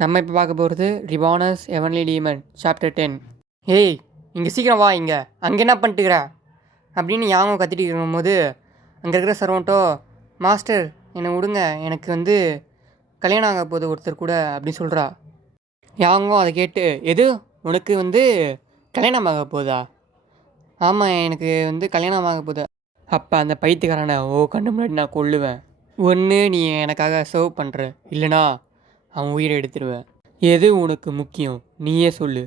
நம்ம இப்போ பார்க்க போகிறது ரிபானஸ் எவன்லி டீமன் சாப்டர் 10. ஏய், இங்கே சீக்கிரம் வா, இங்கே அங்கே என்ன பண்ணிட்டுக்கிற அப்படின்னு யாங்கும் கத்திட்டு இருக்கும்போது அங்கே இருக்கிற சர்வன்ட்டோ, மாஸ்டர் என்னை விடுங்க, எனக்கு கல்யாணம் ஆக போகுது ஒருத்தர் கூட அப்படின்னு சொல்கிறா. யாங்கும் அதை கேட்டு, எது உனக்கு கல்யாணம் ஆக போகுதா? ஆமாம், எனக்கு கல்யாணம் ஆக போகுது. அப்போ அந்த பைத்தியக்காரனை கண்ணு முன்னாடி நான் கொல்லுவேன். ஒன்று நீ எனக்காக சர்வ் பண்ணுற, இல்லைனா அவன் உயிரை எடுத்துருவேன். எது உனக்கு முக்கியம் நீயே சொல்லு,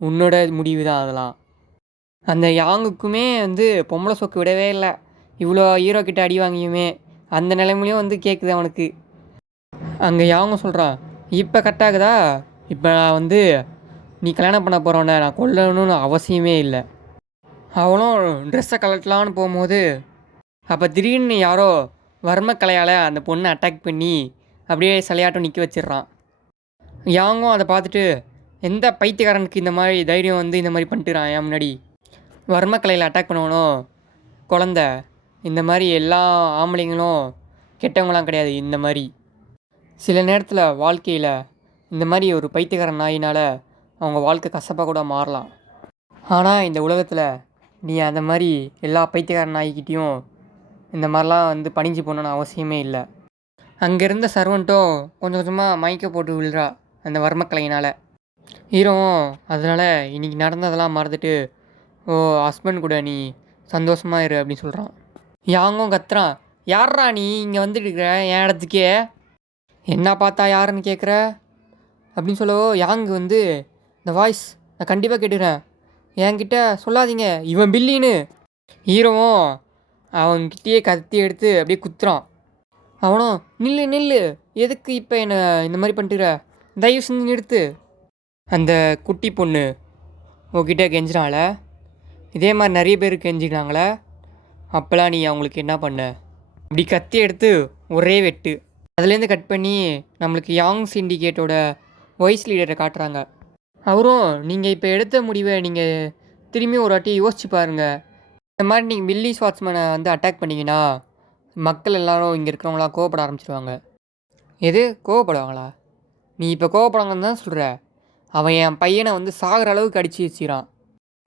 உன்னோட முடிவு தான் அதெல்லாம். அந்த யாங்குக்குமே பொம்பளை சொக்கு விடவே இல்லை. இவ்வளோ ஹீரோ கிட்ட அடி வாங்கியுமே அந்த நிலைமையிலையும் கேட்குது அவனுக்கு. அங்கே யாங்கும் சொல்கிறான், இப்போ கரெக்டாகுதா? இப்போ நான் நீ கல்யாணம் பண்ண போகிறவன நான் கொல்லணும்னு அவசியமே இல்லை. அவனும் ட்ரெஸ்ஸை கலட்டலான்னு போகும்போது அப்போ திடீர்னு யாரோ வர்மக்கலையால் அந்த பொண்ணை அட்டாக் பண்ணி அப்படியே சிலையாட்டம் நிற்க வச்சிடுறான். யாங்கும் அதை பார்த்துட்டு, எந்த பைத்தியக்காரனுக்கு இந்த மாதிரி தைரியம் இந்த மாதிரி பண்ணிட்டுறான் என் முன்னாடி? வர்மக்கலையில் அட்டாக் பண்ணவனும் குழந்த, இந்த மாதிரி எல்லா ஆம்பளைங்களும் கெட்டவங்களாம் கிடையாது. இந்த மாதிரி சில நேரத்தில் வாழ்க்கையில் இந்த மாதிரி ஒரு பைத்தியக்காரன் நாயினால் அவங்க வாழ்க்கை கசப்பாக கூட மாறலாம். ஆனால் இந்த உலகத்தில் நீ அந்த மாதிரி எல்லா பைத்தியக்காரன் நாய்கிட்டையும் இந்த மாதிரிலாம் பணிஞ்சு போகணுன்னு அவசியமே இல்லை. அங்கே இருந்த சர்வன்ட்டும் கொஞ்சம் கொஞ்சமாக மயக்க போட்டு விழுறா அந்த வர்மக்கலையினால். ஹீரோவும் அதனால் இன்றைக்கி நடந்ததெல்லாம் மறந்துட்டு, ஹஸ்பண்ட் கூட நீ சந்தோஷமாக இரு அப்படின்னு சொல்கிறான். யாங்கும் கத்துறான், யார்ரா நீ இங்கே இருக்கிற என் இடத்துக்கே? என்ன பார்த்தா யாருன்னு கேட்குற அப்படின்னு சொல்லவோ, யாங்கு இந்த வாய்ஸ் நான் கண்டிப்பாக கேட்டுக்கிறேன், என்கிட்ட சொல்லாதீங்க, இவன் பில்லின்னு. ஹீரோவும் அவன்கிட்டயே கத்தி எடுத்து அப்படியே குத்துறான். அவனும், நில்லு நில்லு, எதுக்கு இப்போ என்னை இந்த மாதிரி பண்ணிட்டுற, தயவு செஞ்சு நிறுத்து. அந்த குட்டி பொண்ணு உங்ககிட்ட கெஞ்சினால, இதே மாதிரி நிறைய பேர் கெஞ்சிக்கிறாங்களே, அப்போலாம் நீ அவங்களுக்கு என்ன பண்ண? இப்படி கத்தி எடுத்து ஒரே வெட்டு. அதுலேருந்து கட் பண்ணி நம்மளுக்கு யாங் சிண்டிகேட்டோட வாய்ஸ் லீடரை காட்டுறாங்க. அவரும், நீங்கள் இப்போ எடுத்த முடிவை நீங்கள் திரும்பி ஒரு வாட்டி யோசிச்சு பாருங்கள். இந்த மாதிரி நீங்கள் பில்லி ஸ்வாட்ஸ்மேனை அட்டாக் பண்ணிங்கன்னா மக்கள் எல்லோரும் இங்கே இருக்கிறவங்களாம் கோவப்பட ஆரம்பிச்சிடுவாங்க. எது கோவப்படுவாங்களா? நீ இப்போ கோவப்படாங்கன்னு தான் சொல்கிற. அவன் என் பையனை சாகிற அளவுக்கு அடித்து வச்சுக்கிறான்.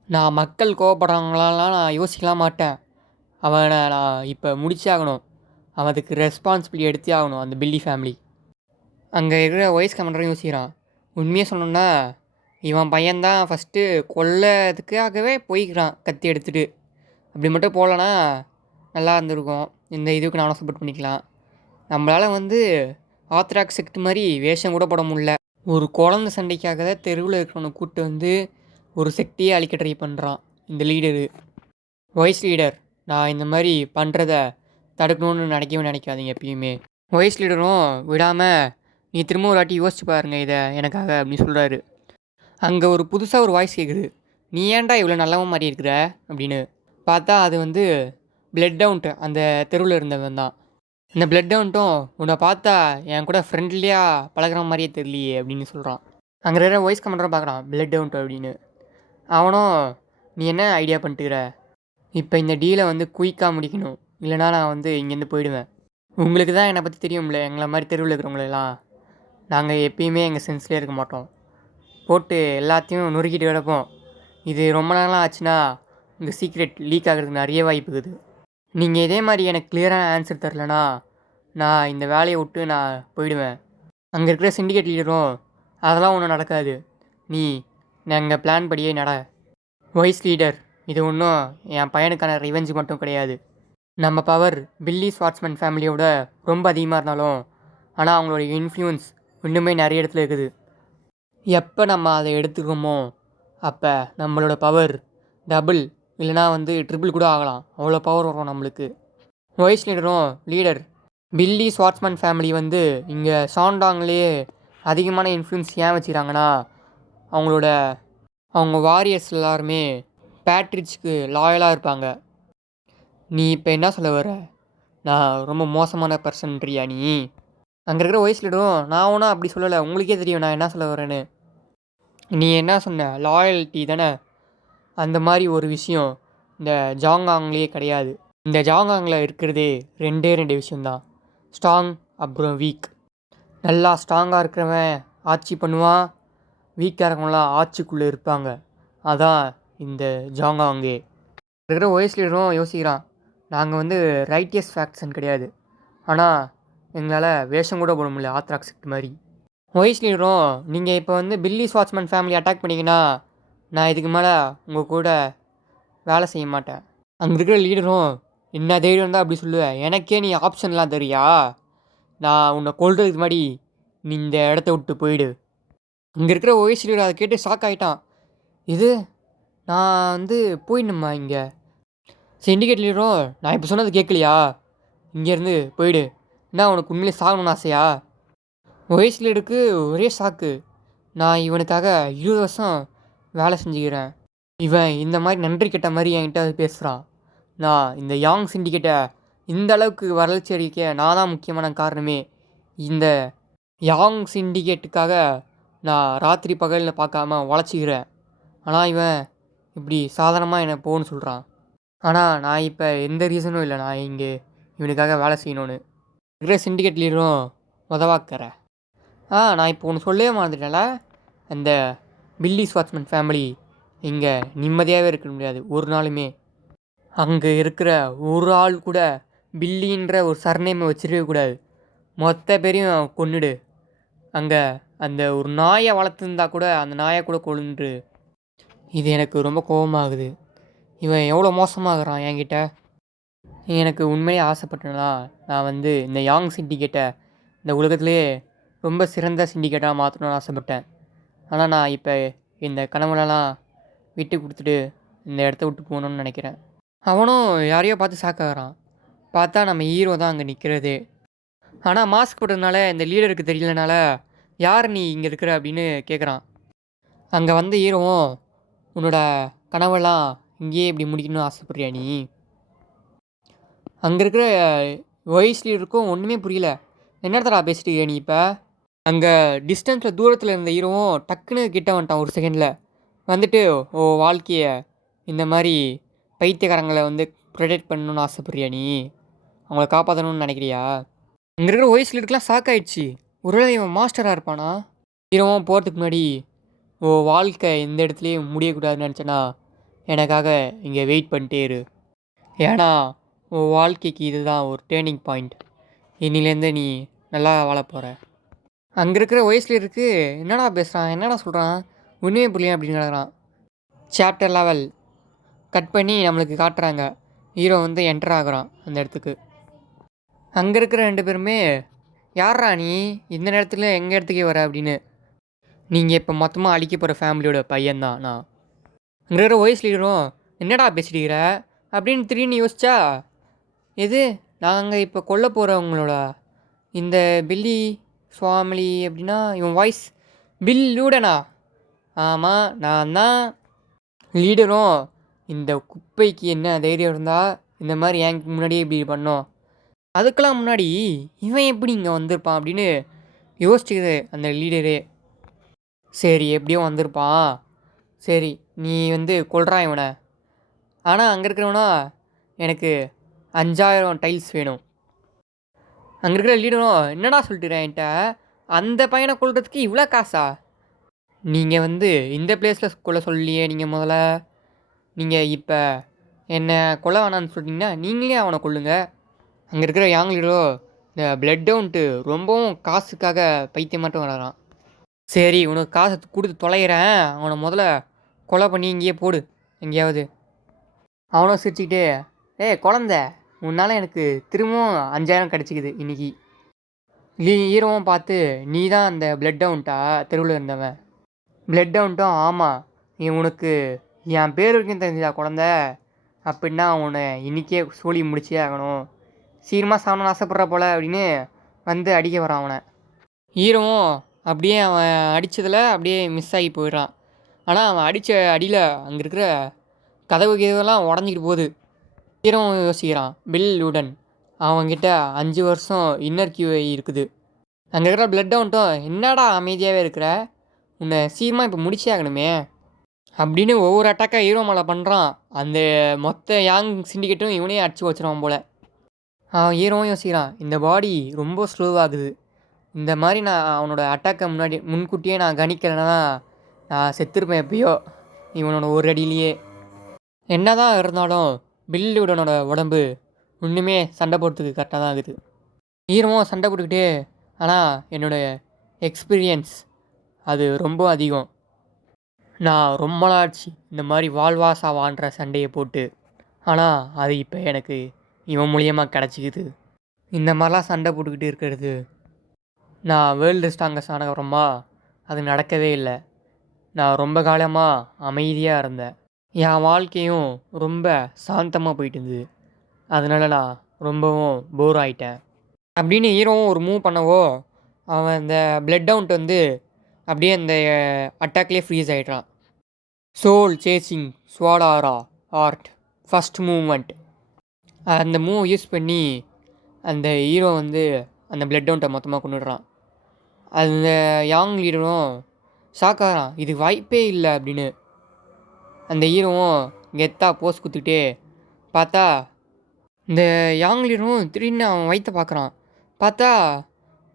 நான் மக்கள் கோவப்படுறாங்களாலாம் நான் யோசிக்கலாம் மாட்டேன். அவனை நான் இப்போ முடிச்சே ஆகணும். அவன் அதுக்கு ரெஸ்பான்சிபிலிட்டி எடுத்தே ஆகணும், அந்த பில்லி ஃபேமிலி. அங்கே இருக்கிற வாய்ஸ் கமெண்டரும் யோசிக்கிறான். உண்மையாக சொன்னோன்னா இவன் பையன்தான் ஃபஸ்ட்டு கொல்லதுக்காகவே போய்க்கிறான் கத்தி எடுத்துகிட்டு. அப்படி மட்டும் போகலன்னா நல்லா இருந்திருக்கும். இந்த இதுக்கு நானும் சப்போர்ட் பண்ணிக்கலாம். நம்மளால் ஆத்ராக்ஸ் செக்ட் மாதிரி வேஷம் கூட போட முடியல. ஒரு குழந்த சண்டைக்காக தான் தெருவில் இருக்கிறவனை கூப்பிட்டு ஒரு செக்டையே அழிக்க ட்ரை பண்ணுறான் இந்த லீடரு. வாய்ஸ் லீடர், நான் இந்த மாதிரி பண்ணுறத தடுக்கணும்னு நினைக்காதீங்க எப்பயுமே. வாய்ஸ் லீடரும் விடாமல், நீ திரும்ப ஒரு வாட்டி யோசிச்சு பாருங்கள் இதை எனக்காக அப்படின்னு சொல்கிறாரு. அங்கே ஒரு புதுசாக ஒரு வாய்ஸ் கேட்குது, நீ ஏன்டா இவ்வளோ நல்லவன் மாதிரி இருக்கிற அப்படின்னு. பார்த்தா அது பிளட் டவுன்ட்டு அந்த தெருவில் இருந்தவன் தான். இந்த பிளட் டவுன்ட்டும், உன்னை பார்த்தா என் கூட ஃப்ரெண்ட்லியாக பழகிற மாதிரியே தெரியலையே அப்படின்னு சொல்கிறான். அங்கே இருக்கிற வாய்ஸ் கமெண்டரும் பார்க்குறான் பிளட் டவுன்ட்டு அப்படின்னு. அவனும், நீ என்ன ஐடியா பண்ணிட்டுக்கிற? இப்போ இந்த டீலை குயிக்காக முடிக்கணும், இல்லைனா நான் இங்கேருந்து போயிடுவேன். உங்களுக்கு தான் என்னை பற்றி தெரியும்ல, எங்களை மாதிரி தெருவில் இருக்கிறவங்களெல்லாம் நாங்கள் எப்பயுமே எங்கள் சென்ஸ்லேயே இருக்க மாட்டோம், போட்டு எல்லாத்தையும் நொறுக்கிட்டு கிடப்போம். இது ரொம்ப நாளாக ஆச்சுன்னா உங்கள் சீக்ரெட் லீக் ஆகிறதுக்கு நிறைய வாய்ப்பு இருக்குது. நீங்கள் இதே மாதிரி எனக்கு கிளியரான ஆன்சர் தரலனா நான் இந்த வேலையை விட்டு நான் போயிடுவேன். அங்கே இருக்கிற சிண்டிகேட் லீடரும், அதெல்லாம் ஒன்றும் நடக்காது, நீ எங்கள் பிளான் படியே நட. வாய்ஸ் லீடர், இது ஒன்றும் என் பையனுக்கான ரிவெஞ்சு மட்டும் கிடையாது. நம்ம பவர் பில்லி ஸ்வாட்ஸ்மேன் ஃபேமிலியோட ரொம்ப அதிகமாக இருந்தாலும், ஆனால் அவங்களோட இன்ஃப்ளூயன்ஸ் இன்னுமே நிறைய இடத்துல இருக்குது. எப்போ நம்ம அதை எடுத்துக்கோமோ அப்போ நம்மளோட பவர் டபுள் இல்லைனா ட்ரிபிள் கூட ஆகலாம், அவ்வளோ பவர் வரும் நம்மளுக்கு. வாய்ஸ் லீடரும், லீடர், பில்லி ஸ்வாட்ஸ்மேன் ஃபேமிலி இங்கே சாண்டாங்லேயே அதிகமான இன்ஃப்ளூயன்ஸ் ஏன் வச்சுக்கிறாங்கன்னா, அவங்க வாரியர்ஸ் எல்லாருமே பேட்ரிட்ஜ்க்கு லாயலாக இருப்பாங்க. நீ இப்போ என்ன சொல்ல வர? நான் ரொம்ப மோசமான பர்சன்றியா நீ? அங்கே இருக்கிற வாய்ஸ் லீடரும், நான் ஒன்றும் அப்படி சொல்லலை, உங்களுக்கே தெரியும் நான் என்ன சொல்ல வரேன்னு. நீ என்ன சொன்ன? லாயல்ட்டி தானே. அந்த மாதிரி ஒரு விஷயம் இந்த ஜாங்காங்லேயே கிடையாது. இந்த ஜாங்காங்கில் இருக்கிறதே ரெண்டே விஷயந்தான், ஸ்ட்ராங் அப்புறம் வீக். நல்லா ஸ்ட்ராங்காக இருக்கிறவன் ஆட்சி பண்ணுவான், வீக்காக இருக்கவங்களாம் ஆட்சிக்குள்ளே இருப்பாங்க. அதான் இந்த ஜாங்காங்கே. இருக்கிற ஓஎஸ் லீடரும் யோசிக்கிறான், நாங்கள் வந்து ரைட்டியஸ் ஃபேக்ஷன் கிடையாது, ஆனால் எங்களால் வேஷம் கூட போட முடியல ஆத்ராக்ஸிக் மாதிரி. ஓஎஸ் லீடரும், நீங்கள் இப்போ வந்து பில்லி ஸ்வாட்ச்மேன் ஃபேமிலி அட்டாக் பண்ணிங்கன்னா நான் இதுக்கு மேலே உங்கள் கூட வேலை செய்ய மாட்டேன். அங்கே இருக்கிற லீடரும், என்ன தைரியம் இருந்தால் அப்படி சொல்லுவேன், எனக்கே நீ ஆப்ஷன்லாம் தெரியா, நான் உன்னை கொல்றதுக்கு முன்னாடி நீ இந்த இடத்த விட்டு போயிடு. இங்கே இருக்கிற ஓஎஸ் லீடர் அதை கேட்டு ஷாக் ஆகிட்டான். இது நான் வந்து போயிடணுமா இங்கே? சிண்டிகேட் லீடரும், நான் இப்போ சொன்னது கேட்கலையா, இங்கேருந்து போயிடு, என்ன உனக்கு உண்மையிலே சாகணும்னு ஆசையா? ஓஎஸ் லீடருக்கு ஒரே ஷாக்கு, நான் இவனுக்காக 20 வருஷம் வேலை செஞ்சுக்கிறேன், இவன் இந்த மாதிரி நன்றி கெட்ட மாதிரி என்கிட்ட பேசுகிறான், நான் இந்த யாங் சிண்டிகேட்டை இந்த அளவுக்கு வளர்ச்சி அடிக்க நான் தான் முக்கியமான காரணமே, இந்த யாங் சிண்டிகேட்டுக்காக நான் ராத்திரி பகலில் பார்க்காம உழைச்சிக்கிறேன், ஆனால் இவன் இப்படி சாதாரணமாக என்னை போகணும்னு சொல்கிறான், ஆனால் நான் இப்போ எந்த ரீசனும் இல்லை நான் இங்கே இவனுக்காக வேலை செய்யணும்னு. இருக்கிற சிண்டிகேட் லீடரும் உதவாக்கிறேன். நான் இப்போ ஒன்று சொல்லவே மறந்துட்டேன்ல, அந்த பில்லி ஸ்வாட்ச்மேன் ஃபேமிலி இங்கே நிம்மதியாகவே இருக்க முடியாது ஒரு நாளுமே. அங்கே இருக்கிற ஒரு ஆள் கூட பில்லின்ற ஒரு சர்நேமை வச்சிருக்கவே கூடாது, மொத்த பேரையும் கொன்னுடு. அங்கே அந்த ஒரு நாயை வளர்த்துருந்தா கூட அந்த நாயை கூட கொன்னுடு. இது எனக்கு ரொம்ப கோபமாகுது, இவன் எவ்வளோ மோசமாகறான் என்கிட்ட. எனக்கு உண்மையே ஆசைப்பட்டேன்னா நான் வந்து இந்த யாங் சிண்டிகேட்டை இந்த உலகத்துலேயே ரொம்ப சிறந்த சிண்டிகேட்டாக மாற்றணும்னு ஆசைப்பட்டேன், ஆனால் நான் இப்போ இந்த கனவுலலாம் விட்டு கொடுத்துட்டு இந்த இடத்த விட்டு போகணுன்னு நினைக்கிறேன். அவனும் யாரையோ பார்த்து ஷாக்காகிறான், பார்த்தா நம்ம ஹீரோ தான் அங்கே நிற்கிறதே. ஆனால் மாஸ்க் போட்டதுனால இந்த லீடருக்கு தெரியலனால யார் நீ இங்கே இருக்கிற அப்படின்னு கேட்குறான். அங்கே வந்த ஹீரோவும், உன்னோட கனவெல்லாம் இங்கேயே இப்படி முடிக்கணும்னு ஆசைப்படுறியா நீ? அங்கே இருக்கிற வாய்ஸ் லீடருக்கும் ஒன்றுமே புரியல, என்னடா பேசிட்டு நீ இப்போ? அங்கே டிஸ்டன்ஸில் தூரத்தில் இருந்த ஹீரோவும் டக்குன்னு கிட்ட வந்துட்டான் ஒரு செகண்டில் வந்துட்டு, ஓ வாழ்க்கையை இந்த மாதிரி பைத்தியக்காரங்களை வந்து ப்ரொடெக்ட் பண்ணணும்னு ஆசைப்படுறியா நீ? அவங்கள காப்பாற்றணும்னு நினைக்கிறியா? இங்கே இருக்கிற வாய்ஸ் லீடருக்குலாம் ஷாக் ஆகிடுச்சு, ஒருவேளை இவன் மாஸ்டராக இருப்பானா? ஹீரோவும் போகிறதுக்கு முன்னாடி, ஓ வாழ்க்கை இந்த இடத்துலையே முடியக்கூடாதுன்னு நினச்சேன்னா எனக்காக இங்கே வெயிட் பண்ணிட்டே இரு, ஏன்னா உன் வாழ்க்கைக்கு இதுதான் ஒரு டேர்னிங் பாயிண்ட், இன்னிலேருந்து நீ நல்லா வாழ போகிற. அங்கே இருக்கிற வயசில் இருக்கு, என்னடா பேசுகிறான், என்னடா சொல்கிறான், ஒன்றுமே புரியல அப்படின்னு கிடக்குறான். சாப்டர் லெவல் கட் பண்ணி நம்மளுக்கு காட்டுறாங்க, ஹீரோ வந்து என்டர் ஆகுறான் அந்த இடத்துக்கு. அங்கே இருக்கிற 2 பேருமே, யாரா நீ இந்த நேரத்தில் எங்கள் இடத்துக்கே வர அப்படின்னு. நீங்கள் இப்போ மொத்தமாக அழிக்க போகிற ஃபேமிலியோட பையன்தான் நான். அங்கே இருக்கிற வாய்ஸ் லீடரும், என்னடா பேசிட்டுக்கிற அப்படின்னு திடீர்னு யோசிச்சா, எது நாங்கள் இப்போ கொல்ல போகிறவங்களோட இந்த பில்லி ஃபேமிலி அப்படின்னா இவன் வாய்ஸ் பில் லூடனா? ஆமாம், நான் தான் லீடரும். இந்த குப்பைக்கு என்ன தைரியம் இருந்தால் இந்த மாதிரி எனக்கு முன்னாடியே இப்படி பண்ணோம், அதுக்கெல்லாம் முன்னாடி இவன் எப்படி இங்கே வந்திருப்பான் அப்படின்னு யோசிச்சுக்குது அந்த லீடரே. சரி எப்படியோ வந்திருப்பான், சரி நீ வந்து கொல்றான் இவனை, ஆனால் அங்கே இருக்கிறவனா எனக்கு 5000 டைல்ஸ் வேணும். அங்கே இருக்கிற லீடரும், என்னடா சொல்லிட்டுறேன் என்கிட்ட, அந்த பையனை கொல்றதுக்கு இவ்வளோ காசா? நீங்கள் வந்து இந்த பிளேஸில் கொல்ல சொல்லியே, நீங்கள் முதல்ல நீங்கள் இப்போ என்னை கொல்ல வேணான்னு சொல்லிட்டீங்கன்னா நீங்களே அவனை கொல்லுங்க. அங்கே இருக்கிற யாங் லீடரோ, இந்த பிளட் டவுன்ட்டு ரொம்பவும் காசுக்காக பைத்தியமாட்டம் வளரான். சரி உனக்கு காசை கொடுத்து தொலைகிறேன், அவனை முதல்ல கொலை பண்ணி இங்கேயே போடு எங்கேயாவது. அவனும் சிரிச்சுக்கிட்டே, குழந்த உன்னால் எனக்கு திரும்பவும் 5000 கிடச்சிக்குது இன்றைக்கி. ஹீரோவும் பார்த்து, நீ தான் அந்த பிளட் டவுன்ட்டா தெருவில் இருந்தவன்? பிளட் டவுன்ட்டும், ஆமாம், நீ உனக்கு என் பேர் வரைக்கும் தெரிஞ்சதா குழந்த, அப்படின்னா உன்னை இன்றைக்கே சோழி முடிச்சே ஆகணும், சீக்கிரமாக சாகணும்னு ஆசைப்பட்ற போல் அப்படின்னு வந்து அடிக்க வரான் அவனை. ஹீரோவும் அப்படியே அவன் அடித்ததில் அப்படியே மிஸ் ஆகி போயிடுறான். ஆனால் அவன் அடித்த அடியில் அங்கே இருக்கிற கதவு கதவெல்லாம் உடஞ்சிக்கிட்டு போகுது. ஹீரோவும் யோசிக்கிறான், பில் லூடன் அவன்கிட்ட 5 வருஷம் இன்னர் கியூஐ இருக்குது. அங்கே இருக்கிற பிளட் டவுன்ட்டும், என்னடா அமைதியாகவே இருக்கிற, உன்னை சீக்கிரமாக இப்போ முடிச்சே ஆகணுமே அப்படின்னு ஒவ்வொரு அட்டாக்காக ஹீரோ மேலே பண்ணுறான். அந்த மொத்த யாங் சிண்டிகேட்டும் இவனே அடிச்சு வச்சிருவான் போல். அவன் ஹீரோவும் யோசிக்கிறான், இந்த பாடி ரொம்ப ஸ்லோவாகுது, இந்த மாதிரி நான் அவனோட அட்டாக்கை முன்கூட்டியே நான் கணிக்கலைன்னா நான் செத்துருப்பேன் எப்பயோ இவனோட ஒரு அடியிலேயே. என்ன தான் இருந்தாலும் பில்லுடனோட உடம்பு இன்னுமே சண்டை போடுறதுக்கு கரெக்டாக தான் இருக்குது. ஹீரோவும் சண்டை போட்டுக்கிட்டே, ஆனால் என்னோடய எக்ஸ்பீரியன்ஸ் அது ரொம்ப அதிகம். நான் ரொம்ப நாளாச்சு இந்த மாதிரி வாழ்வாசா வாழ்கிற சண்டையை போட்டு. ஆனால் அது இப்போ எனக்கு இவன் மூலியமாக கிடச்சிக்குது. இந்த மாதிரிலாம் சண்டை போட்டுக்கிட்டு இருக்கிறது நான் வேர்ல்டு ஸ்ட்ராங்கஸ்ட் ஆனப்புறமா அது நடக்கவே இல்லை. நான் ரொம்ப காலமாக அமைதியாக இருந்தேன். என் வாழ்க்கையும் ரொம்ப சாந்தமாக போயிட்டு இருந்தது. அதனால நான் ரொம்பவும் போர் ஆகிட்டேன் அப்படின்னு ஹீரோவும் ஒரு மூவ் பண்ணவோ அவன் இந்த பிளட் அவுண்ட் வந்து அப்படியே அந்த அட்டாக்லேயே ஃப்ரீஸ் ஆகிட்டான். சோல் சேசிங் ஸ்வாடாரா ஆர்ட் ஃபஸ்ட் மூவ்மெண்ட் அந்த மூவ் யூஸ் பண்ணி அந்த ஹீரோ வந்து அந்த பிளட் அவுண்ட்டை மொத்தமாக கொண்டுடுறான். அந்த யாங் லீடரும் ஷாக்காகிறான், இது வாய்ப்பே இல்லை அப்படின்னு. அந்த ஹீரோவும் கெத்தாக போஸ் கொடுத்துக்கிட்டே பார்த்தா இந்த யாங் லீடரும் திடீர்னு அவன் வயிற்ற பார்க்குறான். பார்த்தா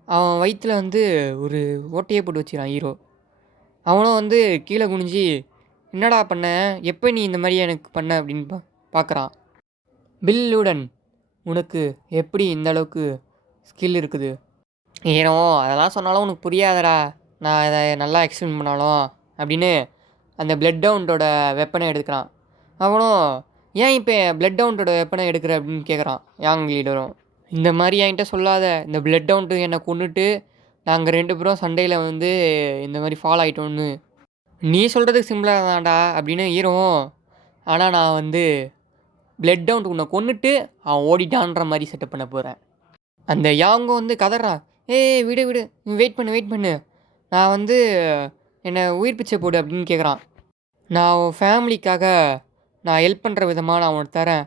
அவன் வயிற்றில் வந்து ஒரு ஓட்டையை போட்டு வச்சுக்கிறான் ஹீரோ. அவனும் வந்து கீழே குனிஞ்சு என்னடா பண்ண, எப்போ நீ இந்த மாதிரி எனக்கு பண்ண அப்படின்னு பார்க்குறான். பில்லுடன் உனக்கு எப்படி இந்த அளவுக்கு ஸ்கில் இருக்குது? ஏனோ அதெல்லாம் சொன்னாலும் உனக்கு புரியாதடா, நான் இதை நல்லா எக்ஸ்பிளைன் பண்ணாலும் அப்படின்னு அந்த பிளட் டவுண்டோட வெப்பனை எடுக்கிறான். அவனும் ஏன் இப்போ பிளட் டவுண்டோட வெப்பனை எடுக்கிற அப்படின்னு கேட்குறான் யாங் லீடரும். இந்த மாதிரி என்கிட்ட சொல்லாத, இந்த பிளட் டவுண்ட்டு என்னை கொண்டுட்டு நாங்கள் 2 பேரும் சண்டையில் வந்து இந்த மாதிரி ஃபால் ஆகிட்டோன்னு. நீ சொல்கிறதுக்கு சிம்பிளாக தான்டா அப்படின்னு ஹீரோவும். ஆனால் நான் வந்து பிளட் டவுண்ட் உன்னை கொண்டுட்டு அவன் ஓடிட்டான்ற மாதிரி செட்டப் பண்ண போகிறேன். அந்த யாங்கும் வந்து கதறான், விடு விடு, வெயிட் பண்ணு, நான் வந்து என்னை உயிர் பிச்சை போடு அப்படின்னு கேட்குறான். நான் உன் ஃபேமிலிக்காக நான் ஹெல்ப் பண்ணுற விதமாக நான் உனக்கு தரேன்,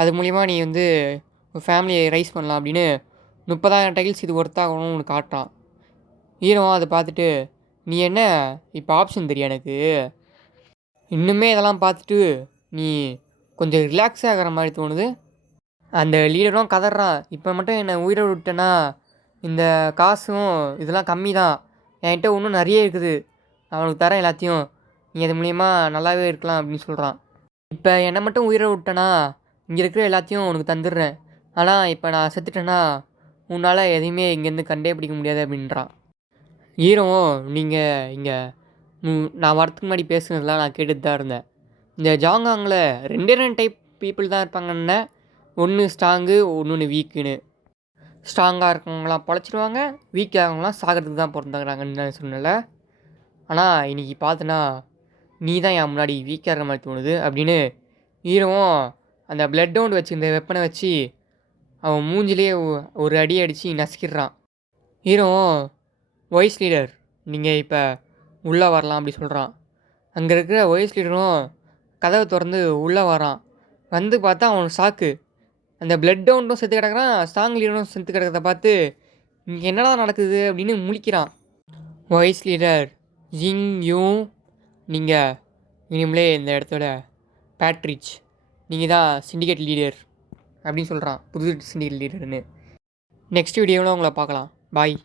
அது மூலிமா நீ வந்து உன் ஃபேமிலியை ரைஸ் பண்ணலாம் அப்படின்னு 30,000 டைல்ஸ் இது ஒர்த்தாகணும்னு உனக்கு காட்டுறான். ஹீரோவும் அதை பார்த்துட்டு, நீ என்ன இப்போ ஆப்ஷன் தெரியும் எனக்கு, இன்னுமே இதெல்லாம் பார்த்துட்டு நீ கொஞ்சம் ரிலாக்ஸாக ஆகிற மாதிரி தோணுது. அந்த லீடரும் கதறான், இப்போ மட்டும் என்னை உயிரை விட்டேன்னா இந்த காசும் இதெல்லாம் கம்மி தான், என்கிட்ட இன்னும் நிறைய இருக்குது, நான் அவனுக்கு தரேன் எல்லாத்தையும், நீ அது மூலிமா நல்லாவே இருக்கலாம் அப்படின்னு சொல்கிறான். இப்போ என்னை மட்டும் உயிரை விட்டேன்னா இங்கே இருக்கிற எல்லாத்தையும் உனக்கு தந்துடுறேன், ஆனால் இப்போ நான் செத்துட்டேன்னா உன்னால் எதையுமே இங்கேருந்து கண்டே பிடிக்க முடியாது அப்படின்றான். ஹீரோவும் நீங்கள் இங்கே நான் வரத்துக்கு முன்னாடி பேசுனதெல்லாம் நான் கேட்டுட்டு தான் இருந்தேன். இந்த ஜாங்காங்கில் 2 டைப் பீப்புள் தான் இருப்பாங்கன்னு, ஒன்று ஸ்ட்ராங்கு ஒன்று வீக்குன்னு. ஸ்ட்ராங்காக இருக்கவங்களாம் பொழைச்சிடுவாங்க, வீக்காக இருக்கவங்களாம் சாகிறதுக்கு தான் பிறந்தாங்கிறாங்கன்னு நான் சொன்னல. ஆனால் இன்றைக்கி பார்த்தனா நீ தான் என் முன்னாடி வீக்காக இருக்கிற மாதிரி தோணுது அப்படின்னு ஹீரோவும் அந்த பிளட் டவுண்ட் வச்சு இந்த வெப்பனை வச்சு அவன் மூஞ்சிலே ஒரு அடி அடித்து நசுக்கிடுறான். ஹீரோவும் வாய்ஸ் லீடர் நீங்கள் இப்போ உள்ளே வரலாம் அப்படி சொல்கிறான். அங்கே இருக்கிற வாய்ஸ் லீடரும் கதவை திறந்து உள்ளே வரான். வந்து பார்த்தா அவன் ஷாக்கு, அந்த பிளட் டவுண்டும் செத்து கிடக்கிறான், ஸ்ட்ராங் லீடரும் செத்து கிடக்கிறத பார்த்து இங்கே என்னடா நடக்குது அப்படின்னு முழிக்கிறான். வாய்ஸ் லீடர் ஜிங் யூ, நீங்கள் இனிமேலே இந்த இடத்தோட பேட்ரிச், நீங்கள் தான் சிண்டிகேட் லீடர் அப்படின்னு சொல்கிறான், புது சிண்டிகேட் லீடர்னு. நெக்ஸ்ட் வீடியோவில் உங்களை பார்க்கலாம். பாய்.